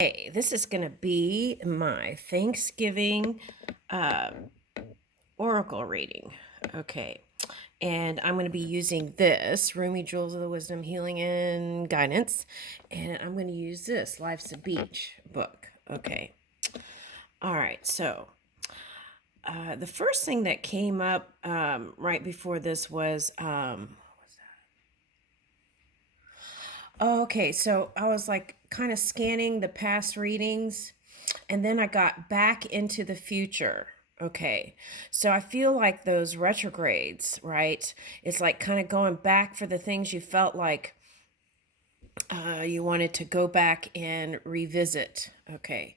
Hey, this is going to be my Thanksgiving oracle reading. Okay. And I'm going to be using this Rumi Jewels of the Wisdom, Healing, and Guidance. And I'm going to use this Life's a Beach book. Okay. All right. So the first thing that came up right before this was okay, so I was like kind of scanning the past readings and then I got back into the future. Okay, so I feel like those retrogrades, right? It's like kind of going back for the things you felt like you wanted to go back and revisit. Okay,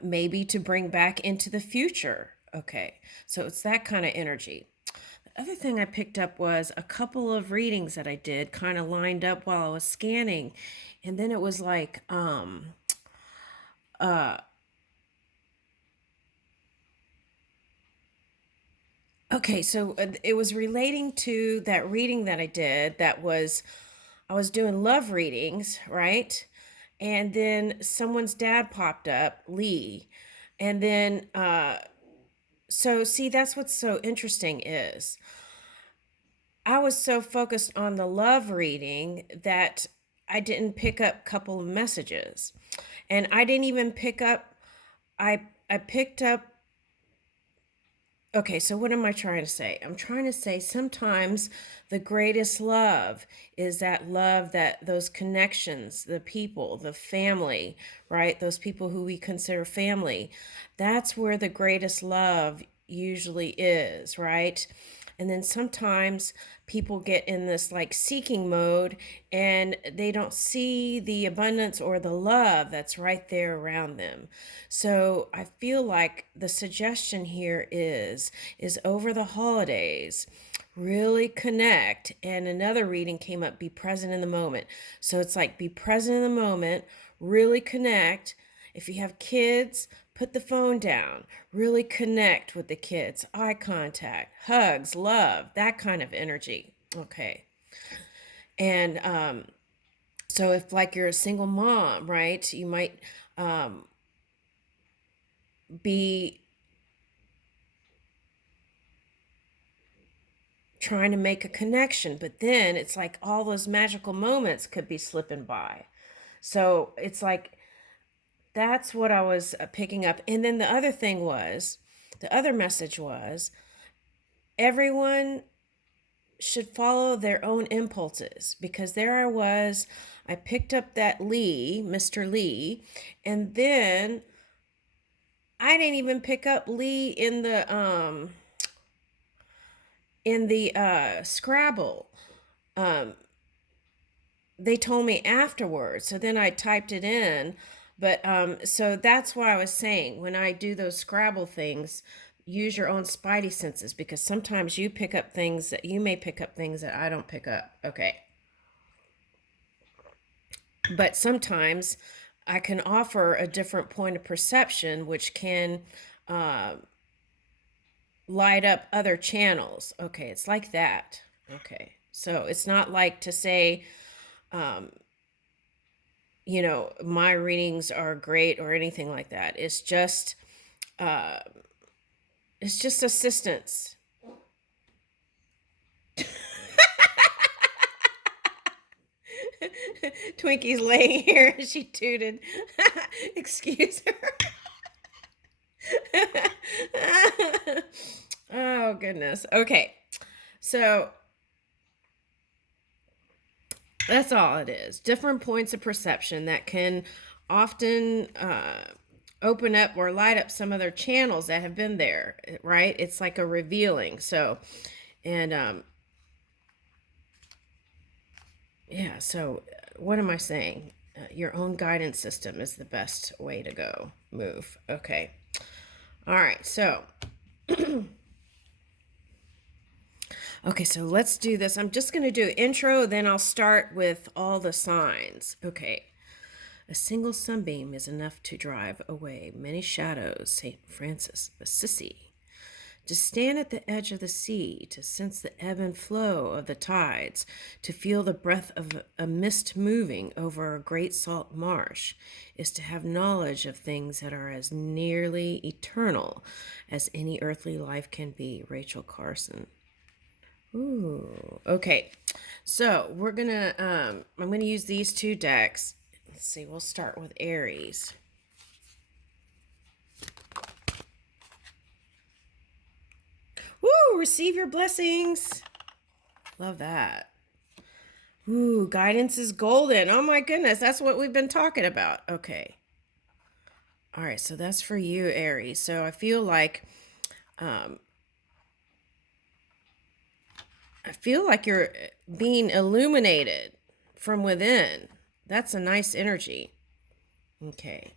maybe to bring back into the future. Okay, so it's that kind of energy. Other thing I picked up was a couple of readings that I did kind of lined up while I was scanning. And then it was like, uh, okay, so it was relating to that reading that I did I was doing love readings, right? And then someone's dad popped up, Lee. And then, so see, that's what's so interesting is I was so focused on the love reading that I didn't pick up a couple of messages. And I didn't even pick up I picked up okay, so what am I trying to say? I'm trying to say sometimes the greatest love is that love, that those connections, the people, the family, right? Those people who we consider family. That's where the greatest love usually is, right? And then sometimes people get in this like seeking mode and they don't see the abundance or the love that's right there around them. So I feel like the suggestion here is over the holidays, really connect. And another reading came up, be present in the moment. So it's like be present in the moment, really connect. If you have kids, put the phone down, really connect with the kids, eye contact, hugs, love, that kind of energy. Okay. And so if like you're a single mom, right, you might be trying to make a connection, but then it's like all those magical moments could be slipping by. So it's like that's what I was picking up. And then the other thing was, the other message was everyone should follow their own impulses because there I was, I picked up that Lee, Mr. Lee, and then I didn't even pick up Lee in the Scrabble. Um they told me afterwards, so then I typed it in. But so that's why I was saying when I do those Scrabble things, use your own spidey senses because sometimes you pick up things that you may pick up things that I don't pick up. Okay. But sometimes I can offer a different point of perception, which can uh, light up other channels. Okay, it's like that. Okay, so it's not like to say, um, my readings are great or anything like that. Uh, it's just assistance. Twinkie's laying here. She tooted. Excuse her. Oh, goodness. Okay. So that's all it is. Different points of perception that can often open up or light up some other channels that have been there, right? It's like a revealing. So, and yeah, so what am I saying? Your own guidance system is the best way to go. Move. Okay. All right. So, okay, so let's do this. I'm just going to do intro, then I'll start with all the signs. Okay. A single sunbeam is enough to drive away many shadows, St. Francis of Assisi. to stand at the edge of the sea, to sense the ebb and flow of the tides, to feel the breath of a mist moving over a great salt marsh, is to have knowledge of things that are as nearly eternal as any earthly life can be. Rachel Carson. Ooh, okay. So we're gonna, I'm gonna use these two decks. Let's see, we'll start with Aries. Woo, receive your blessings. Love that. Ooh, guidance is golden. Oh my goodness, that's what we've been talking about. Okay. All right, so that's for you, Aries. So I feel like you're being illuminated from within. That's a nice energy. Okay.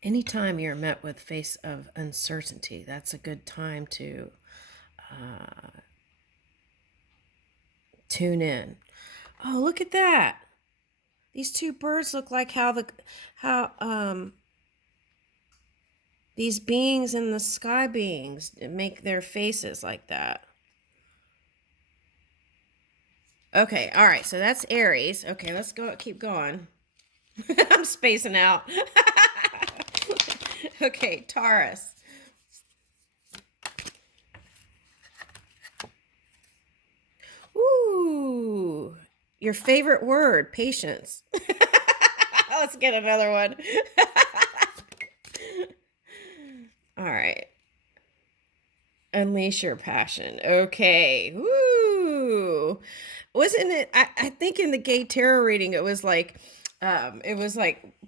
Anytime you're met with face of uncertainty, that's a good time to tune in. Oh, look at that. These two birds look like how these beings in the sky beings make their faces like that. Okay, all right, so that's Aries. Okay, let's go, keep going. I'm spacing out. Okay, Taurus. Ooh, your favorite word, patience. Let's get another one. All right. Unleash your passion. Okay. Woo. Wasn't it? I think in the gay tarot reading, it was like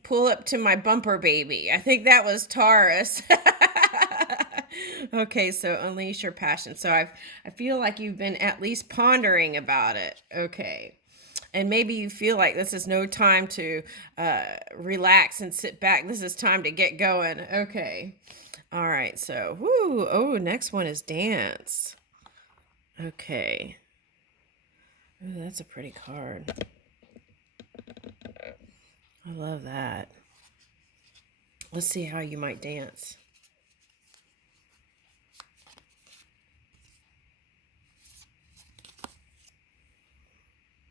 pull up to my bumper baby. I think that was Taurus. Okay, so unleash your passion. So I feel like you've been at least pondering about it. Okay. And maybe you feel like this is no time to relax and sit back. This is time to get going. Okay. All right. So, whoo. Oh, next one is dance. Okay. Ooh, that's a pretty card. I love that. Let's see how you might dance.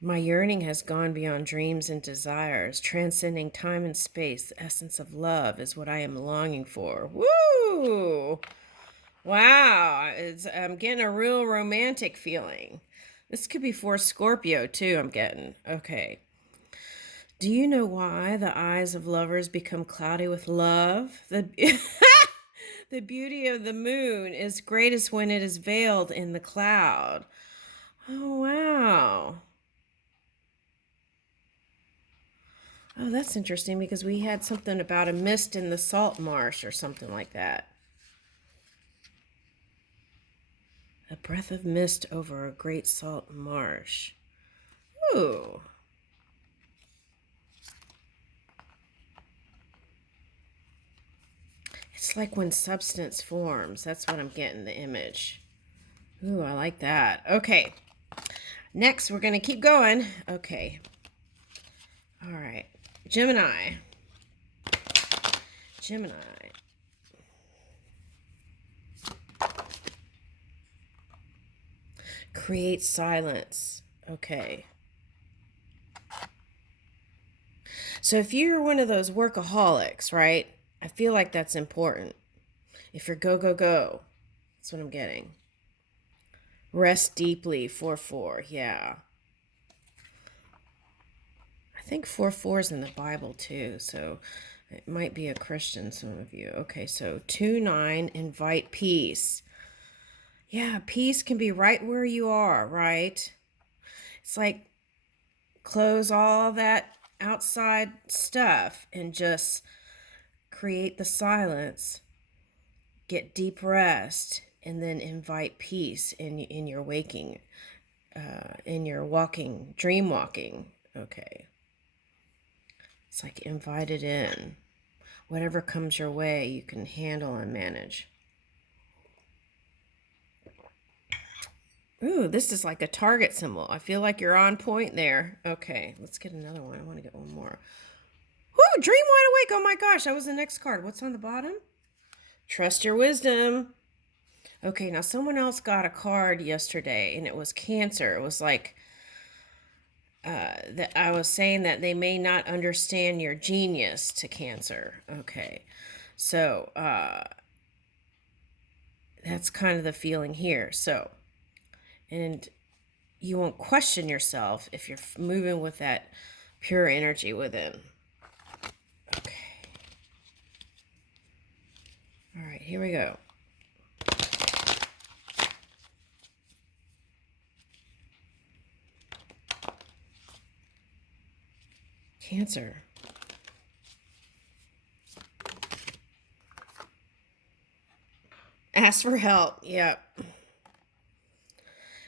My yearning has gone beyond dreams and desires, transcending time and space. The essence of love is what I am longing for. Woo! Wow, I'm getting a real romantic feeling. This could be for Scorpio too, I'm getting. Okay. Do you know why the eyes of lovers become cloudy with love? The beauty of the moon is greatest when it is veiled in the cloud. Oh, wow. Oh, that's interesting because we had something about a mist in the salt marsh or something like that. A breath of mist over a great salt marsh. Ooh. It's like when substance forms. That's what I'm getting, the image. Ooh, I like that. Okay. Next, we're going to keep going. Okay. All right. Gemini. Gemini. Create silence. Okay. So if you're one of those workaholics, right? I feel like that's important. If you're go, go, go. That's what I'm getting. Rest deeply, 4-4. Yeah. I think 4-4 is in the Bible too, so it might be a Christian, some of you. Okay, so 2-9, invite peace. Yeah, peace can be right where you are, right? It's like close all that outside stuff and just create the silence, get deep rest, and then invite peace in your waking, in your walking, dream walking. Okay. It's like invite it in. Whatever comes your way, you can handle and manage. Ooh, this is like a target symbol. I feel like you're on point there. Okay, let's get another one. I want to get one more. Woo, dream wide awake. Oh my gosh, that was the next card. What's on the bottom? Trust your wisdom. Okay, now someone else got a card yesterday, and it was Cancer. It was like, that I was saying that they may not understand your genius to Cancer. Okay, so that's kind of the feeling here. So, and you won't question yourself if you're moving with that pure energy within. Okay. All right, here we go. Cancer. Ask for help. Yep.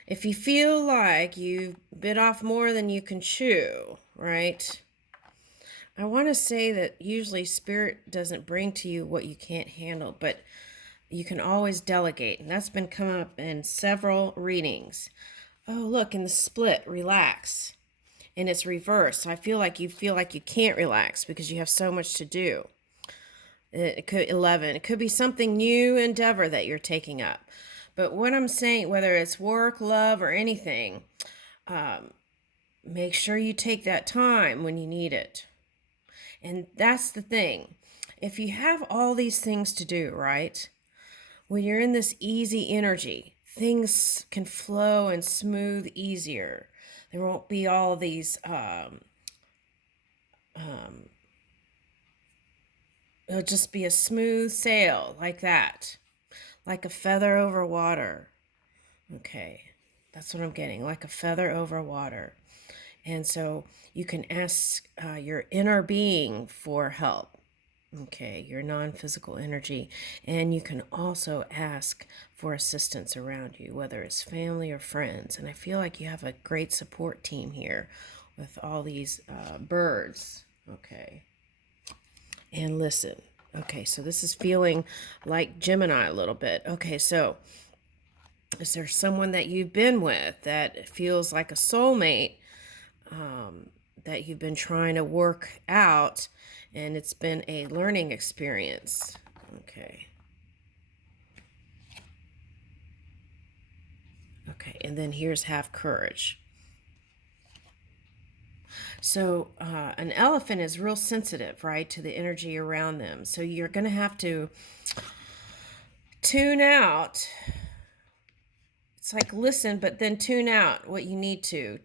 If you feel like you bit off more than you can chew, right? I want to say that usually spirit doesn't bring to you what you can't handle, but you can always delegate. And that's been coming up in several readings. Oh, look, in the split, relax. And it's reversed. So I feel like you can't relax because you have so much to do. It could 11. It could be something new endeavor that you're taking up. But what I'm saying, whether it's work, love, or anything, make sure you take that time when you need it. And that's the thing. If you have all these things to do, right? When you're in this easy energy, things can flow and smooth easier. There won't be all these it'll just be a smooth sail like that, like a feather over water. Okay, that's what I'm getting, like a feather over water. And so you can ask your inner being for help. Okay, your non-physical energy. And you can also ask for assistance around you, whether it's family or friends. And I feel like you have a great support team here with all these birds. Okay. And listen. Okay, so this is feeling like Gemini a little bit. Okay, so is there someone that you've been with that feels like a soulmate, that you've been trying to work out, and it's been a learning experience? Okay. Okay, and then here's have courage. So an elephant is real sensitive, right, to the energy around them. So you're going to have to tune out. It's like listen, but then tune out what you need to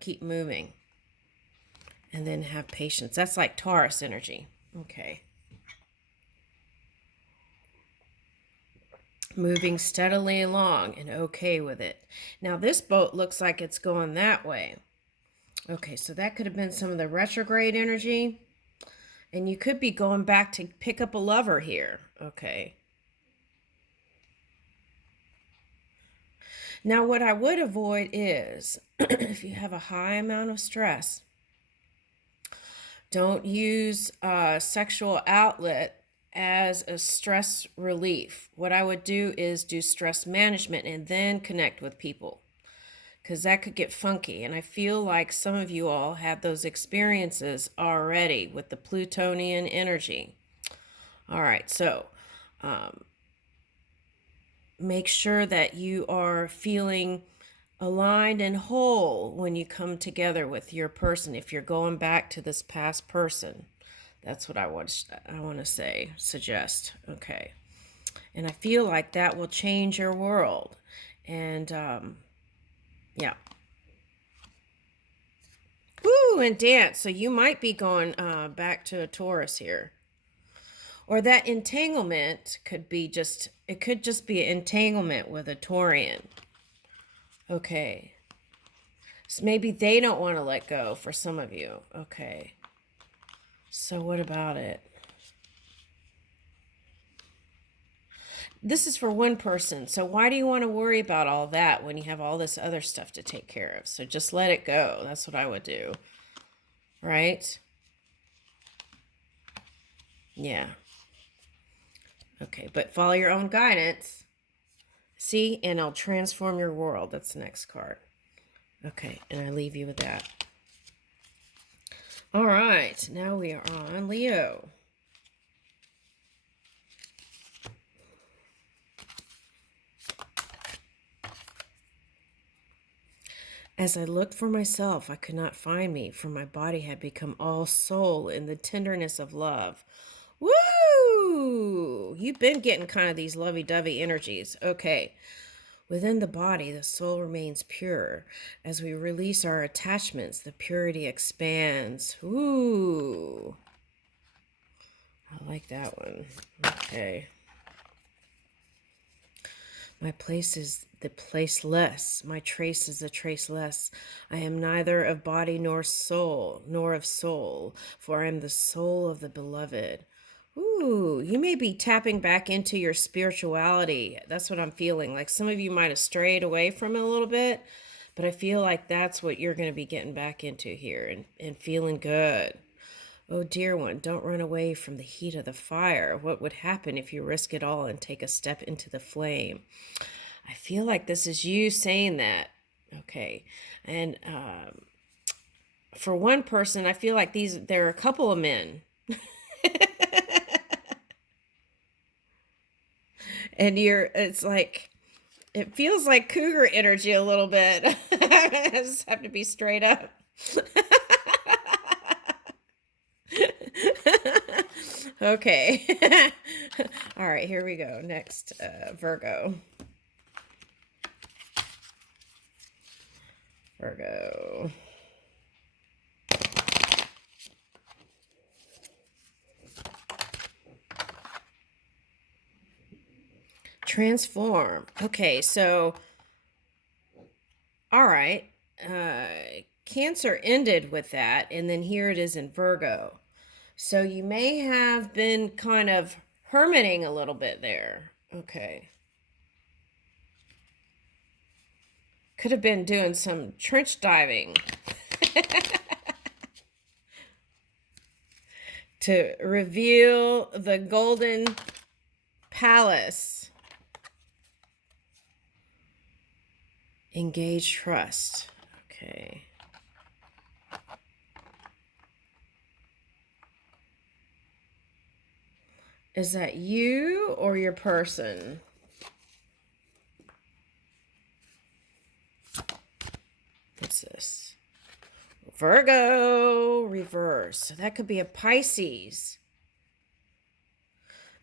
keep moving. And then have patience. That's like Taurus energy. Okay. Moving steadily along and okay with it. Now this boat looks like it's going that way. Okay, so that could have been some of the retrograde energy. And you could be going back to pick up a lover here. Okay. Now what I would avoid is, if you have a high amount of stress, don't use a sexual outlet as a stress relief. What I would do is do stress management and then connect with people, because that could get funky. And I feel like some of you all had those experiences already with the Plutonian energy. All right, so make sure that you are feeling aligned and whole when you come together with your person. If you're going back to this past person, that's what I want to say, suggest. Okay. And I feel like that will change your world. And yeah. Woo, and dance. So you might be going back to a Taurus here. Or that entanglement could be it could just be an entanglement with a Taurian. Okay. So maybe they don't want to let go for some of you. Okay. So what about it? This is for one person. So why do you want to worry about all that when you have all this other stuff to take care of? So just let it go. That's what I would do. Right? Yeah. Okay, but follow your own guidance. See, and I'll transform your world. That's the next card. Okay, and I leave you with that. All right, now we are on Leo. As I looked for myself, I could not find me, for my body had become all soul in the tenderness of love. Woo! You've been getting kind of these lovey-dovey energies. Okay. Within the body, the soul remains pure. As we release our attachments, the purity expands. Ooh. I like that one. Okay. My place is the placeless. My trace is the traceless. I am neither of body nor of soul, for I am the soul of the beloved. Ooh, you may be tapping back into your spirituality. That's what I'm feeling. Like some of you might have strayed away from it a little bit, but I feel like that's what you're going to be getting back into here and feeling good. Oh, dear one, don't run away from the heat of the fire. What would happen if you risk it all and take a step into the flame? I feel like this is you saying that. Okay. And for one person, I feel like there are a couple of men. And it's like, it feels like cougar energy a little bit. I just have to be straight up. Okay. All right, here we go. Next, Virgo. Virgo. Transform. Okay, so, all right. Cancer ended with that, and then here it is in Virgo. So you may have been kind of hermiting a little bit there. Okay. Could have been doing some trench diving to reveal the golden palace. Engage trust. Okay. Is that you or your person? What's this? Virgo reverse. So that could be a Pisces.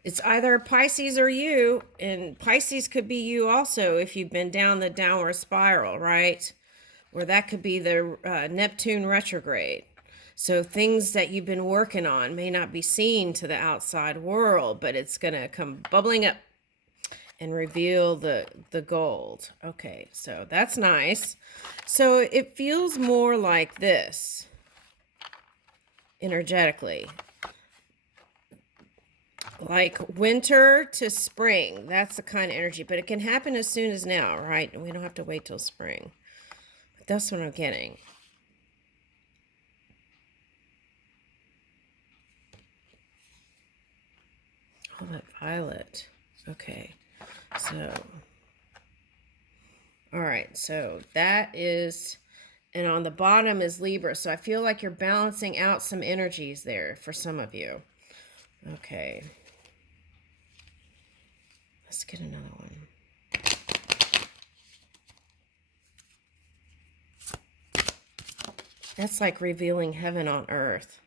It's either a Pisces or you, and Pisces could be you also if you've been down the downward spiral, right? Or that could be the Neptune retrograde. So things that you've been working on may not be seen to the outside world, but it's going to come bubbling up and reveal the gold. Okay, so that's nice. So it feels more like this energetically. Like winter to spring. That's the kind of energy, but it can happen as soon as now, right? We don't have to wait till spring. But that's what I'm getting. Oh, that violet. Okay. So, all right. So that is, and on the bottom is Libra. So I feel like you're balancing out some energies there for some of you. Okay. Let's get another one. That's like revealing heaven on earth.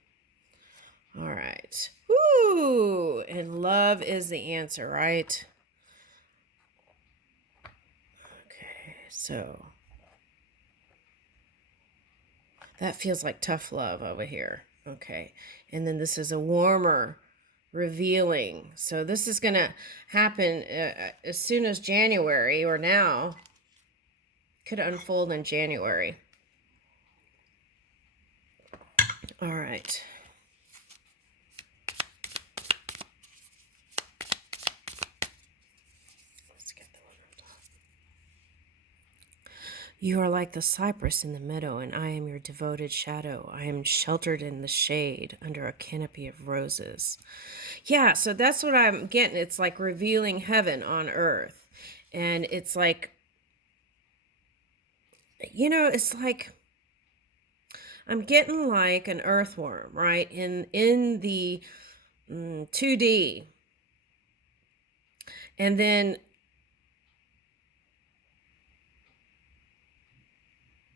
All right. Woo! And love is the answer, right? Okay, so that feels like tough love over here. Okay. And then this is a warmer revealing. So this is going to happen as soon as January or now. Could unfold in January. All right. Let's get the one on top. You are like the cypress in the meadow, and I am your devoted shadow. I am sheltered in the shade under a canopy of roses. Yeah, so that's what I'm getting. It's like revealing heaven on earth. And it's like, it's like, I'm getting like an earthworm, right? In the 2D. And then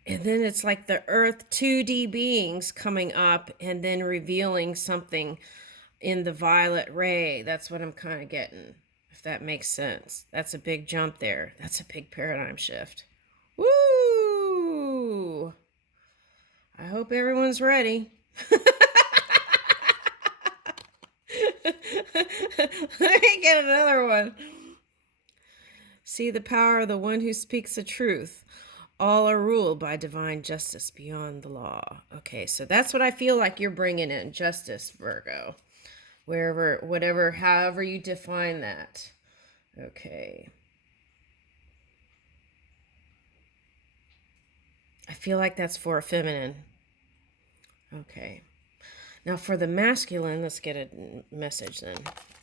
it's like the earth 2D beings coming up and then revealing something in the violet ray. That's what I'm kind of getting, if that makes sense. That's a big jump there. That's a big paradigm shift. Woo! I hope everyone's ready. Let me get another one. See the power of the one who speaks the truth. All are ruled by divine justice beyond the law. Okay, so that's what I feel like you're bringing in. Justice, Virgo. Wherever, whatever, however you define that. Okay. I feel like that's for a feminine. Okay. Now for the masculine, let's get a message then.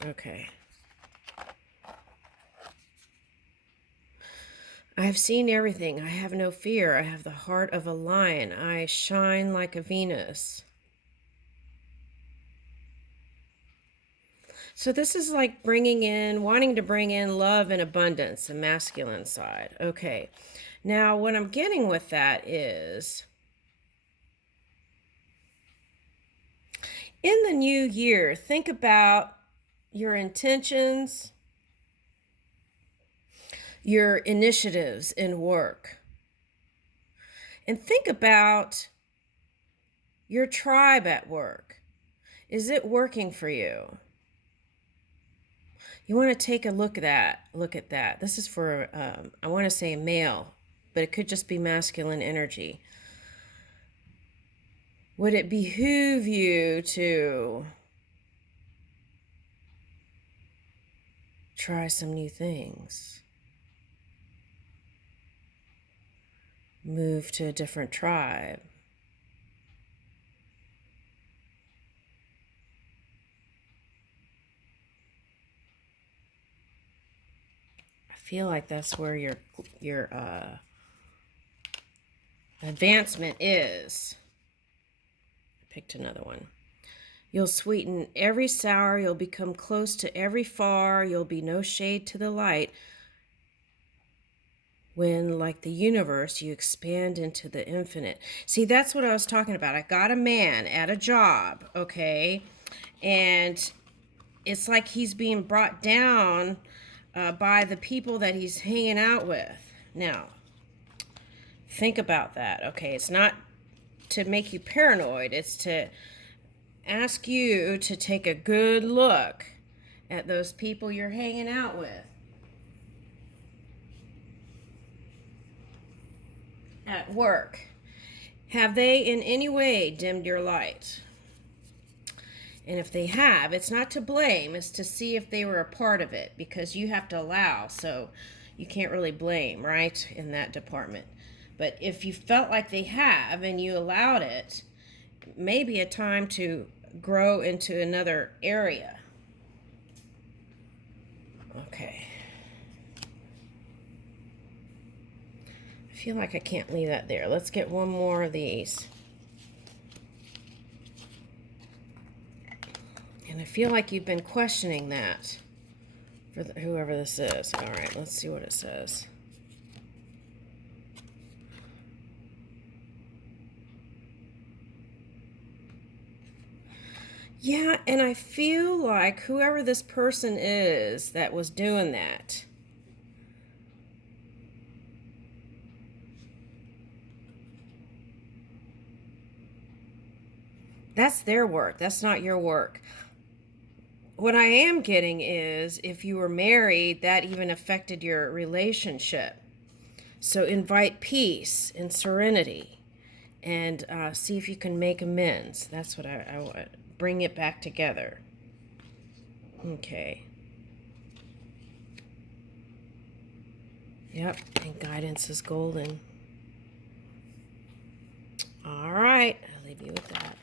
Okay. I have seen everything. I have no fear. I have the heart of a lion. I shine like a Venus. So this is like wanting to bring in love and abundance, the masculine side. Okay. Now what I'm getting with that is, in the new year, think about your intentions, your initiatives in work. And think about your tribe at work. Is it working for you? You want to take a look at that. This is for, I want to say male, but it could just be masculine energy. Would it behoove you to try some new things? Move to a different tribe? I feel like that's where your advancement is. I picked another one. You'll sweeten every sour, you'll become close to every far, you'll be no shade to the light. When, like the universe, you expand into the infinite. See, that's what I was talking about. I got a man at a job, okay? And it's like he's being brought down by the people that he's hanging out with. Now, think about that, okay? It's not to make you paranoid. It's to ask you to take a good look at those people you're hanging out with. At work. Have they in any way dimmed your light? And if they have, it's not to blame, it's to see if they were a part of it, because you have to allow, so you can't really blame, right, in that department. But if you felt like they have and you allowed it, maybe a time to grow into another area. Okay. I feel like I can't leave that there. Let's get one more of these. And I feel like you've been questioning that for whoever this is. All right, let's see what it says. Yeah, and I feel like whoever this person is that was doing that, that's their work. That's not your work. What I am getting is, if you were married, that even affected your relationship. So invite peace and serenity and see if you can make amends. That's what I want. Bring it back together. Okay. Yep, and guidance is golden. All right, I'll leave you with that.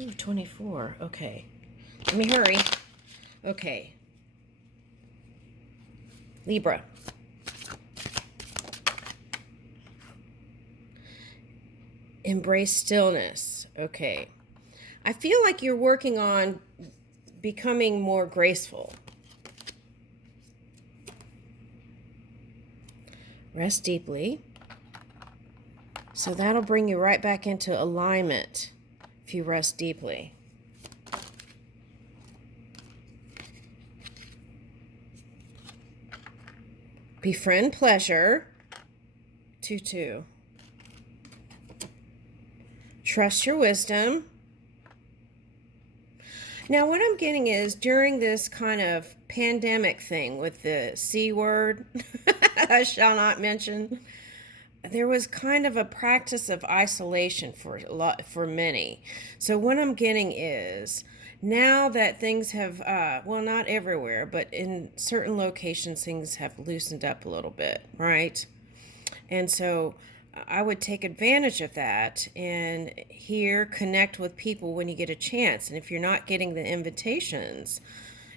Ooh, 24. Okay. Let me hurry. Okay. Libra. Embrace stillness. Okay. I feel like you're working on becoming more graceful. Rest deeply. So that'll bring you right back into alignment if you rest deeply. Befriend pleasure. 2-2. Trust your wisdom. Now, what I'm getting is during this kind of pandemic thing with the C word, I shall not mention, there was kind of a practice of isolation for many. So what I'm getting is now that things have, well, not everywhere, but in certain locations, things have loosened up a little bit, right? And so I would take advantage of that and connect with people when you get a chance. And if you're not getting the invitations,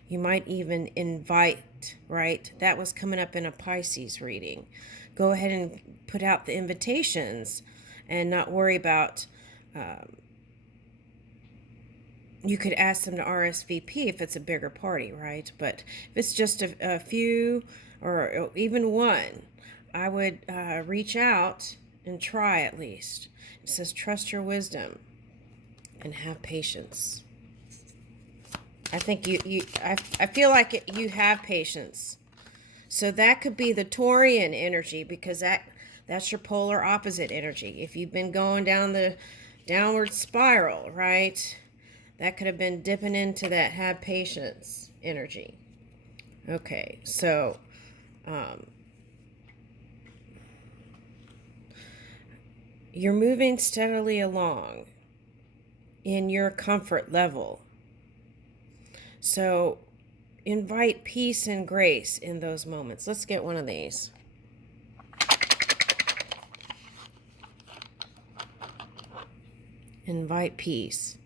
you might even invite, right? That was coming up in a Pisces reading. Go ahead and put out the invitations and not worry about, you could ask them to RSVP if it's a bigger party, right? But if it's just a few or even one, I would reach out and try at least. It says, trust your wisdom and have patience. I think I feel like you have patience. So that could be the Taurian energy, because that's your polar opposite energy. If you've been going down the downward spiral, right? That could have been dipping into that have patience energy. Okay, so you're moving steadily along in your comfort level. So invite peace and grace in those moments. Let's get one of these. Invite peace.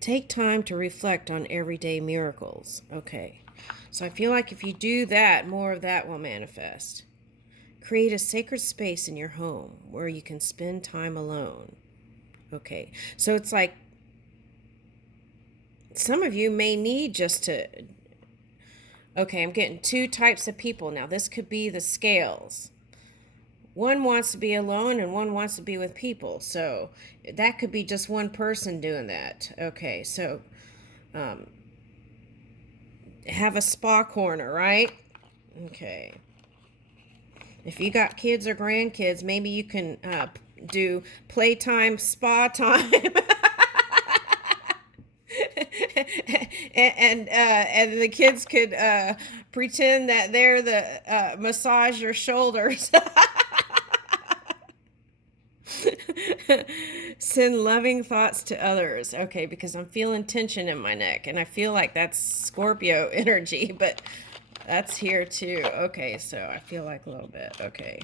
Take time to reflect on everyday miracles. Okay, so I feel like if you do that, more of that will manifest. Create a sacred space in your home where you can spend time alone. Okay, so it's like some of you may need just to... Okay, I'm getting two types of people now. This could be the scales. One wants to be alone and one wants to be with people. So that could be just one person doing that. Okay, so have a spa corner, right? Okay. If you got kids or grandkids, maybe you can do playtime, spa time. and the kids could pretend that they're the massage your shoulders. Send loving thoughts to others. Okay, because I'm feeling tension in my neck, and I feel like that's Scorpio energy, but that's here too. Okay, so I feel like a little bit. Okay.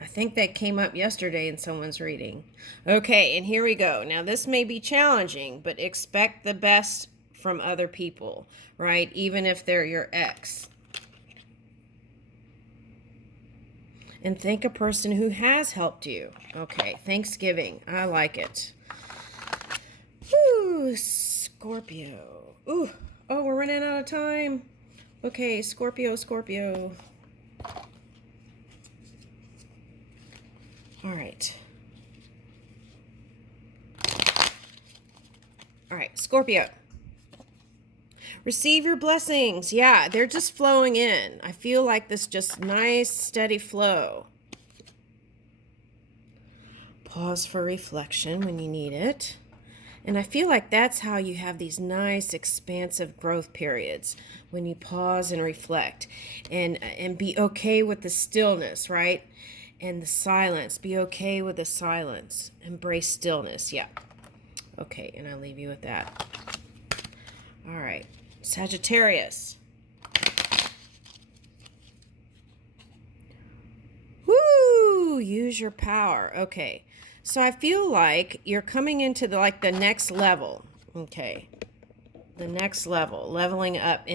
I think that came up yesterday in someone's reading. Okay, and here we go. Now, this may be challenging, but expect the best from other people, right? Even if they're your ex. And thank a person who has helped you. Okay, Thanksgiving. I like it. Ooh, Scorpio. Ooh, oh, we're running out of time. Okay, Scorpio. All right. All right, Scorpio. Receive your blessings. Yeah, they're just flowing in. I feel like this just nice, steady flow. Pause for reflection when you need it. And I feel like that's how you have these nice, expansive growth periods, when you pause and reflect and be okay with the stillness, right? And the silence. Be okay with the silence. Embrace stillness. Yeah. Okay, and I'll leave you with that. All right. Sagittarius. Woo! Use your power. Okay. So I feel like you're coming into the next level. Okay. the next level, leveling up